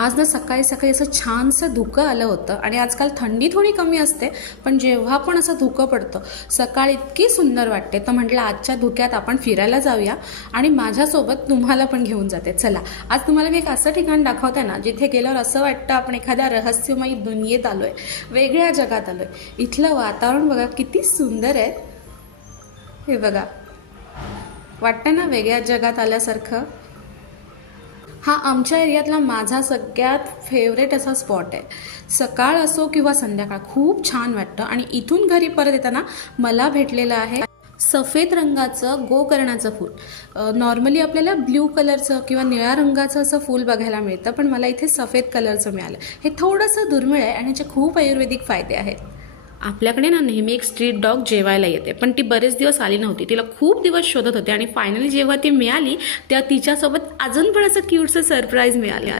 आज ना सकाळी सकाळी असं छानसं धुकं आलं होतं आणि आजकाल थंडी थोडी कमी असते, पण जेव्हा पण असं धुकं पडतं सकाळ इतकी सुंदर वाटते. तर म्हटलं आजच्या धुक्यात आपण फिरायला जाऊया आणि माझ्यासोबत तुम्हाला पण घेऊन जाते. चला, आज तुम्हाला मी एक असं ठिकाण दाखवते ना जिथे गेल्यावर असं वाटतं आपण एखाद्या रहस्यमयी दुनियेत आलो आहे, वेगळ्या जगात आलो आहे. इथलं वातावरण बघा किती सुंदर आहे. हे बघा, वाटतं ना वेगळ्या जगात आल्यासारखं. हा आमच्या एरियातला माझा सगळ्यात फेवरेट असा स्पॉट आहे. सकाळ असो किंवा संध्याकाळ खूप छान वाटतं. आणि इथून घरी परत येताना मला भेटलेलं आहे सफेद रंगाचं गोकर्णाचं फूल. नॉर्मली आपल्याला ब्ल्यू कलरचं किंवा निळ्या रंगाचं असं फूल बघायला मिळतं, पण मला इथे सफेद कलरचं मिळालं. हे थोडंसं दुर्मिळ आहे आणि याचे खूप आयुर्वेदिक फायदे आहेत. आपल्याकडे ना नेहमी एक स्ट्रीट डॉग जेवायला येते, पण ती बरेच दिवस आली नव्हती. तिला खूप दिवस शोधत होते आणि फायनली जेव्हा ती मिळाली तेव्हा तिच्यासोबत अजून पण असं क्यूटचं सरप्राईज मिळालं.